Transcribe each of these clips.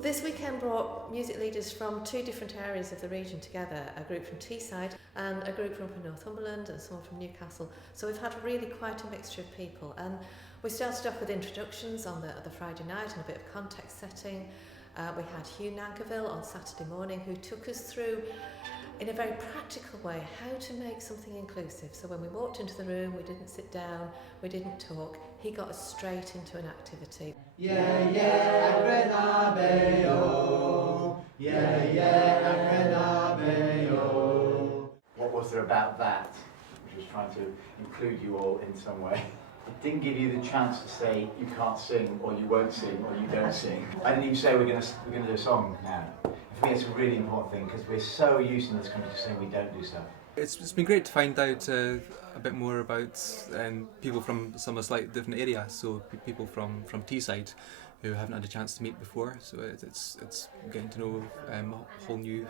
This weekend brought music leaders from two different areas of the region together, a group from Teesside and a group from Northumberland and someone from Newcastle. So we've had really quite a mixture of people, and we started off with introductions on the Friday night and a bit of context setting. We had Hugh Nankerville on Saturday morning, who took us through in a very practical way how to make something inclusive. So when we walked into the room, we didn't sit down, we didn't talk, he got us straight into an activity. Yeah, yeah, Agrenabeo. Yeah, yeah, Agrenabeo. What was there about that, which was trying to include you all in some way? It didn't give you the chance to say you can't sing, or you won't sing, or you don't sing. I didn't even say we're going to do a song now. For me, it's a really important thing because we're so used in this country to saying we don't do stuff. It's been great to find out a bit more about people from some slightly different areas. So people from Teesside who haven't had a chance to meet before. So it's getting to know a whole new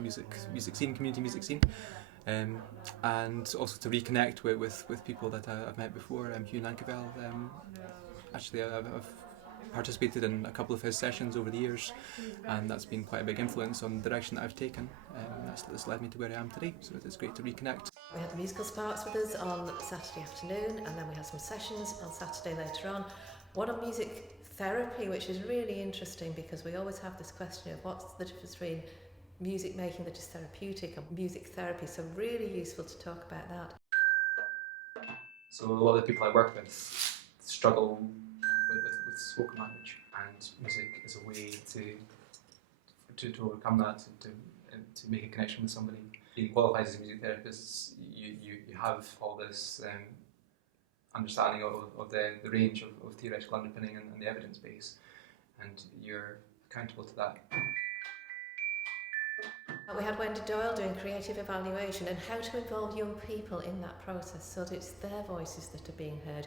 music scene, community music scene. And also to reconnect with people that I've met before. Hugh Nankerville, actually I've participated in a couple of his sessions over the years, and that's been quite a big influence on the direction that I've taken. That's led me to where I am today, so it's great to reconnect. We had the musical sparks with us on Saturday afternoon, and then we had some sessions on Saturday later on. One on music therapy, which is really interesting because we always have this question of what's the difference between music making that is therapeutic and music therapy, so really useful to talk about that. So a lot of the people I work with struggle with spoken language, and music is a way to overcome that, to make a connection with somebody. Being qualified as a music therapist, you have all this understanding of the range of theoretical underpinning and the evidence base, and you're accountable to that. We had Wendy Doyle doing creative evaluation and how to involve young people in that process so that it's their voices that are being heard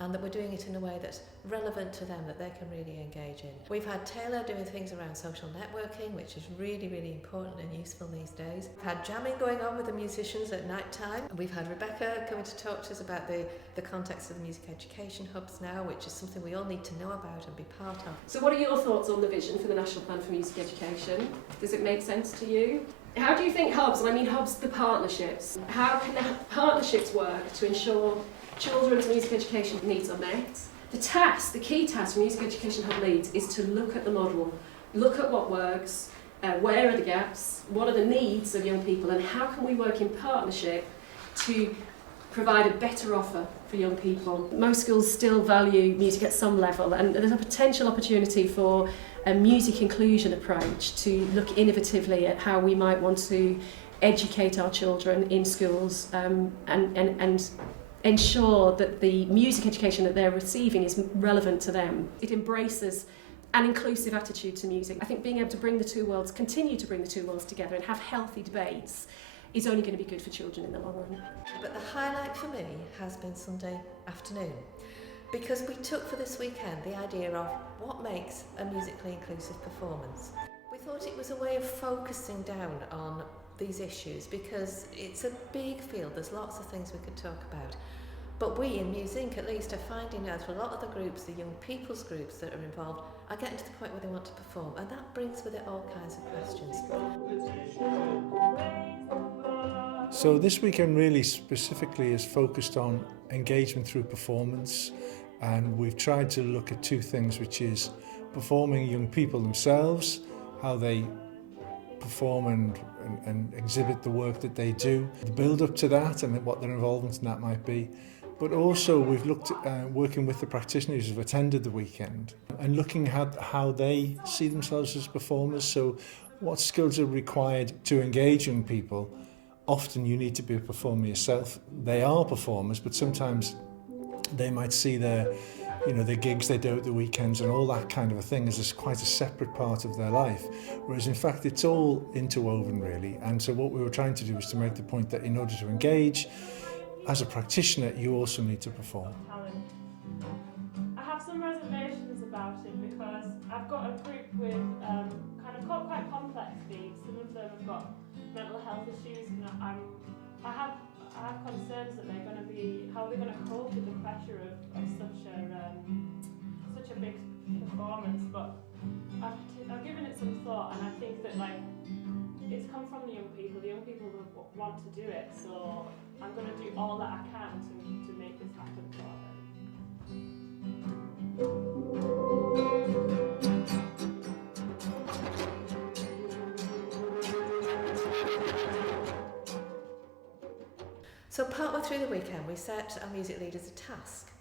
and that we're doing it in a way that's relevant to them, that they can really engage in. We've had Taylor doing things around social networking, which is really, really important and useful these days. We've had jamming going on with the musicians at night time. We've had Rebecca coming to talk to us about the context of the music education hubs now, which is something we all need to know about and be part of. So what are your thoughts on the vision for the National Plan for Music Education? Does it make sense to you? How do you think hubs, and I mean hubs, the partnerships, how can the partnerships work to ensure children's music education needs are met? The key task for Music Education Hub leads is to look at the model, look at what works, where are the gaps, what are the needs of young people, and how can we work in partnership to provide a better offer for young people. Most schools still value music at some level, and there's a potential opportunity for a music inclusion approach to look innovatively at how we might want to educate our children in schools and ensure that the music education that they're receiving is relevant to them. It embraces an inclusive attitude to music. I think being able to bring the two worlds, continue to bring the two worlds together and have healthy debates is only going to be good for children in the long run. But the highlight for me has been Sunday afternoon, because we took for this weekend the idea of what makes a musically inclusive performance. We thought it was a way of focusing down on these issues because it's a big field, there's lots of things we could talk about. But we in Musing at least are finding out a lot of the groups, the young people's groups that are involved, are getting to the point where they want to perform, and that brings with it all kinds of questions. So this weekend really specifically is focused on engagement through performance, and we've tried to look at two things, which is performing young people themselves, how they perform and exhibit the work that they do, the build up to that and what their involvement in that might be. But also we've looked at working with the practitioners who've attended the weekend and looking at how they see themselves as performers. So what skills are required to engage young people? Often you need to be a performer yourself. They are performers, but sometimes they might see their gigs they do at the weekends and all that kind of a thing as quite a separate part of their life, whereas in fact it's all interwoven really. And so what we were trying to do was to make the point that in order to engage as a practitioner, you also need to perform. I have some reservations about it because I've got a group with quite complex needs. Some of them have got mental health issues, and I I have concerns that they're going to be, how they're going to cope with the pressure of such a big performance. But I've given it some thought, and I think that it's come from the young people. The young people want to do it, so I'm going to do all that I can to make this happen for them. So partway through the weekend we set our music leaders a task.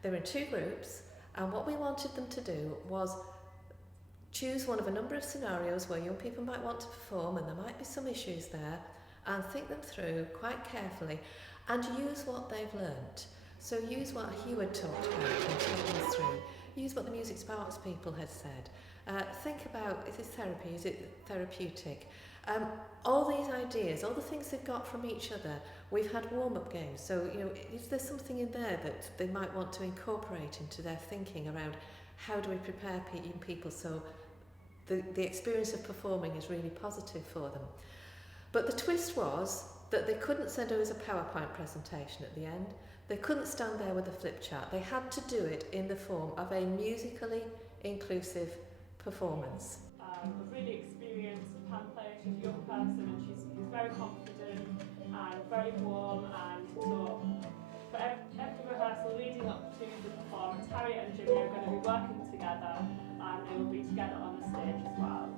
They were in 2 groups, and what we wanted them to do was choose one of a number of scenarios where young people might want to perform, and there might be some issues there, and think them through quite carefully and use what they've learnt. So use what Hugh had talked about and taken us through. Use what the Music Sparks people had said. Think about, is it therapy, is it therapeutic? All these ideas, all the things they've got from each other. We've had warm-up games, so is there something in there that they might want to incorporate into their thinking around how do we prepare young people so the experience of performing is really positive for them. But the twist was that they couldn't send us a PowerPoint presentation at the end. They couldn't stand there with a flip chart. They had to do it in the form of a musically inclusive performance. A really experienced pan player, she's a young person, and she's very confident and very warm, and so for every rehearsal leading up to the performance, Harriet and Jimmy are going to be working together, and they will be together on the stage as well.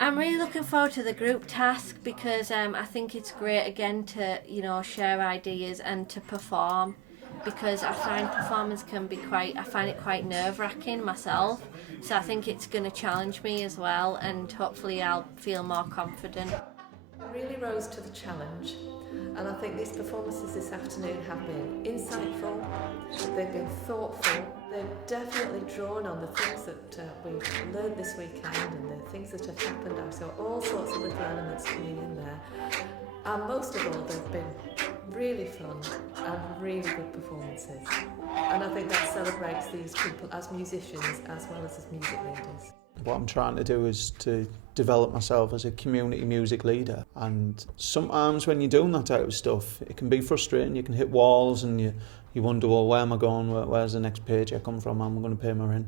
I'm really looking forward to the group task because I think it's great again to share ideas and to perform, because I find performance can be I find it quite nerve-wracking myself, so I think it's going to challenge me as well, and hopefully I'll feel more confident. Really rose to the challenge, and I think these performances this afternoon have been insightful, they've been thoughtful, they've definitely drawn on the things that we've learned this weekend and the things that have happened. I've got all sorts of little elements coming in there, and most of all they've been really fun and really good performances, and I think that celebrates these people as musicians as well as music leaders. What I'm trying to do is to develop myself as a community music leader, and sometimes when you're doing that type of stuff it can be frustrating. You can hit walls and you wonder, well, where am I going, where's the next page I come from, how am I going to pay my rent?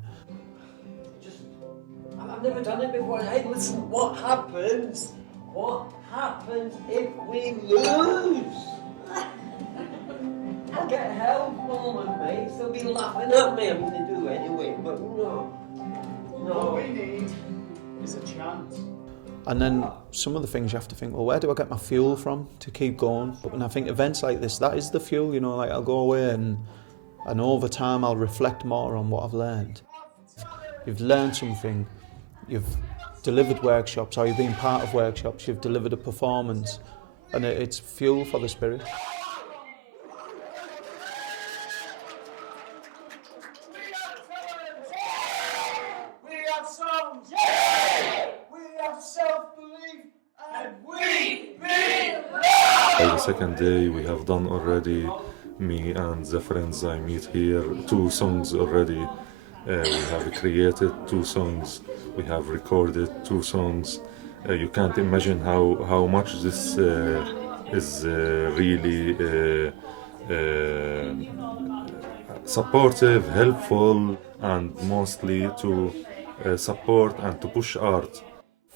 I've never done it before. Hey, listen, what happens if we lose? I'll get help, Mum and mates. They'll be laughing at me. I mean, they do anyway, but no. What we need is a chance. And then some of the things you have to think, well, where do I get my fuel from to keep going? But when I think events like this, that is the fuel, I'll go away and over time I'll reflect more on what I've learned. You've learned something, you've delivered workshops, or you've been part of workshops, you've delivered a performance, and it's fuel for the spirit. The second day we have done already, me and the friends I meet here, 2 songs already. We have created 2 songs, we have recorded 2 songs. You can't imagine how much this is really supportive, helpful, and mostly to support and to push art.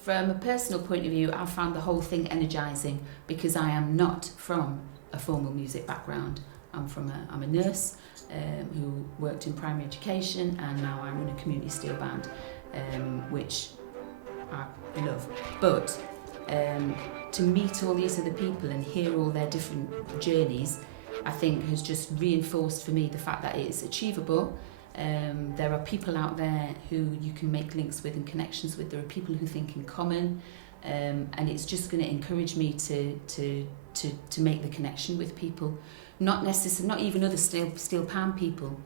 From a personal point of view, I found the whole thing energising because I am not from a formal music background. I'm a nurse who worked in primary education, and now I run a community steel band, which I love. But to meet all these other people and hear all their different journeys, I think has just reinforced for me the fact that it is achievable. There are people out there who you can make links with and connections with. There are people who think in common, and it's just going to encourage me to make the connection with people. Not even other steel pan people.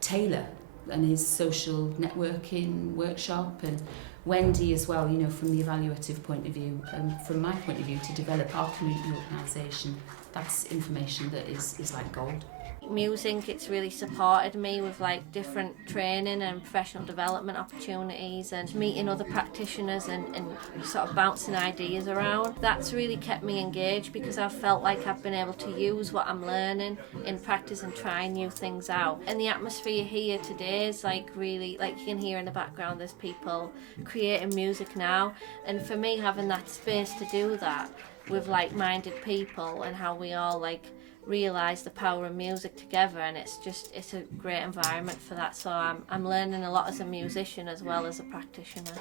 Taylor and his social networking workshop, and Wendy as well. From the evaluative point of view, from my point of view, to develop our community organisation. That's information that is like gold. Musing, it's really supported me with like different training and professional development opportunities and meeting other practitioners and sort of bouncing ideas around. That's really kept me engaged because I've felt like I've been able to use what I'm learning in practice and try new things out. And the atmosphere here today is like really, like you can hear in the background, there's people creating music now, and for me having that space to do that with like-minded people and how we all like realise the power of music together, and it's a great environment for that. So I'm learning a lot as a musician as well as a practitioner.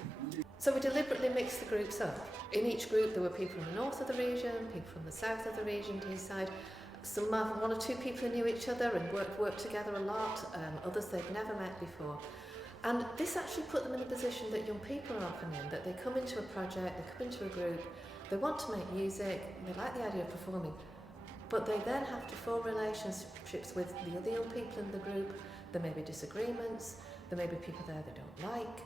So we deliberately mixed the groups up. In each group there were people from the north of the region, people from the south of the region, Teesside. Some one or two people who knew each other and worked together a lot, others they'd never met before. And this actually put them in a position that young people are often in, that they come into a project, they come into a group, they want to make music, they like the idea of performing, but they then have to form relationships with the other young people in the group. There may be disagreements, there may be people there they don't like,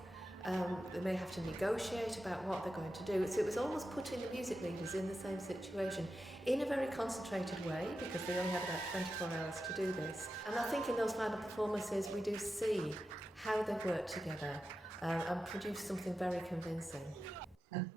they may have to negotiate about what they're going to do. So it was almost putting the music leaders in the same situation in a very concentrated way, because they only had about 24 hours to do this. And I think in those final performances we do see how they work together and produce something very convincing.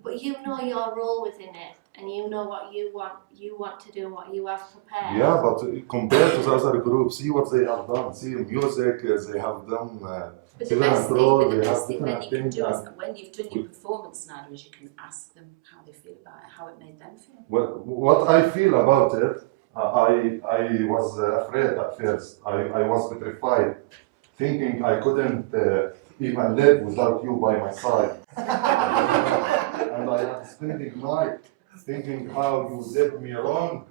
But you know your role within it, and you know what you want to do and what you have prepared. Yeah, but compared to the other groups, see what they have done. See music, they have done. But the best thing then you can do is when you've done your performance, Nader, is you can ask them how they feel about it, how it made them feel. Well, what I feel about it, I was afraid at first. I was petrified, thinking I couldn't even live without you by my side. And I am spending night thinking how you did me wrong.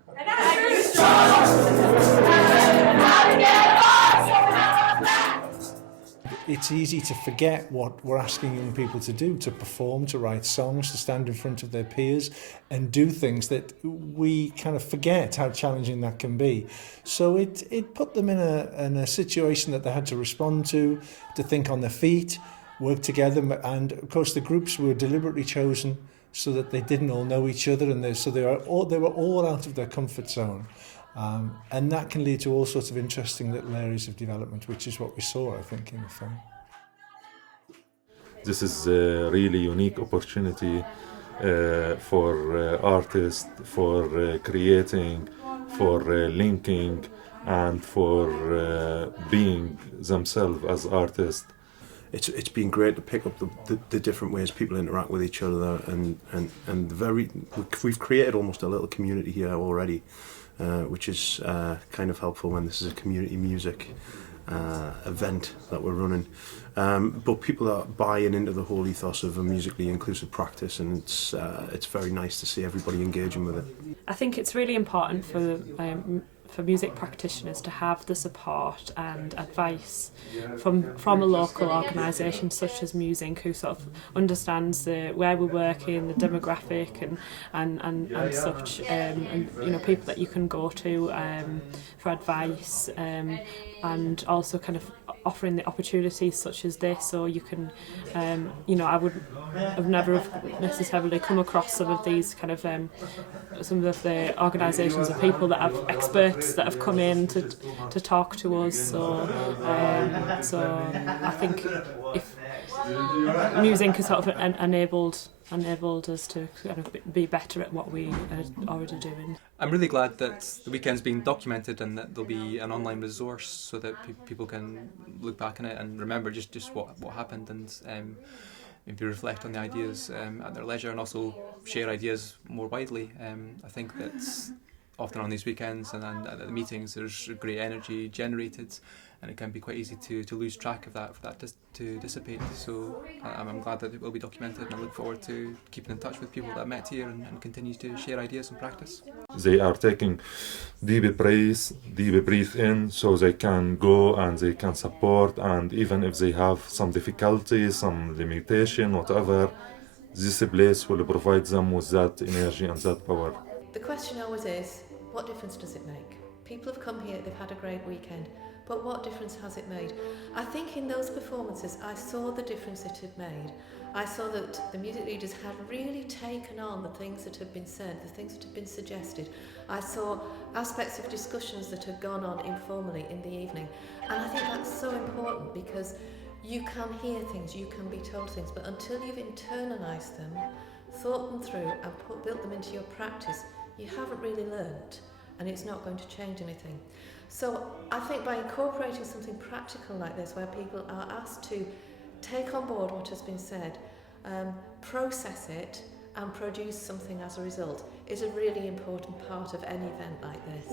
It's easy to forget what we're asking young people to do, to perform, to write songs, to stand in front of their peers and do things that we kind of forget how challenging that can be. So it put them in a situation that they had to respond to think on their feet, work together, and of course the groups were deliberately chosen so that they didn't all know each other, and they were all out of their comfort zone. And that can lead to all sorts of interesting little areas of development, which is what we saw, I think, in the film. This is a really unique opportunity for artists, for creating, for linking, and for being themselves as artists. It's been great to pick up the different ways people interact with each other, and we've created almost a little community here already. Which is kind of helpful when this is a community music event that we're running. But people are buying into the whole ethos of a musically inclusive practice, and it's very nice to see everybody engaging with it. I think it's really important for music practitioners to have the support and advice from a local organisation such as Musing, who sort of understands where we're working, the demographic and such, and you know, people that you can go to for advice, and also kind of offering the opportunities such as this, so you can, you know, I've never necessarily come across some of these kind of some of the organisations of people that have experts that have come in to talk to us. So I think if Music has sort of enabled us to kind of be better at what we are already doing. I'm really glad that the weekend's being documented and that there'll be an online resource so that people can look back on it and remember just what happened, and maybe reflect on the ideas at their leisure, and also share ideas more widely. I think that often on these weekends and at the meetings there's great energy generated, and it can be quite easy to lose track of that, for that to dissipate. So I'm glad that it will be documented, and I look forward to keeping in touch with people that I met here and continue to share ideas and practice. They are taking deep breath in, so they can go and they can support, and even if they have some difficulties, some limitation, whatever, this place will provide them with that energy and that power. The question always is, what difference does it make? People have come here, they've had a great weekend, but what difference has it made? I think in those performances I saw the difference it had made. I saw that the music leaders had really taken on the things that had been said, the things that had been suggested. I saw aspects of discussions that had gone on informally in the evening. And I think that's so important because you can hear things, you can be told things, but until you've internalised them, thought them through and built them into your practice, you haven't really learnt, and it's not going to change anything. So I think by incorporating something practical like this, where people are asked to take on board what has been said, process it and produce something as a result, is a really important part of any event like this.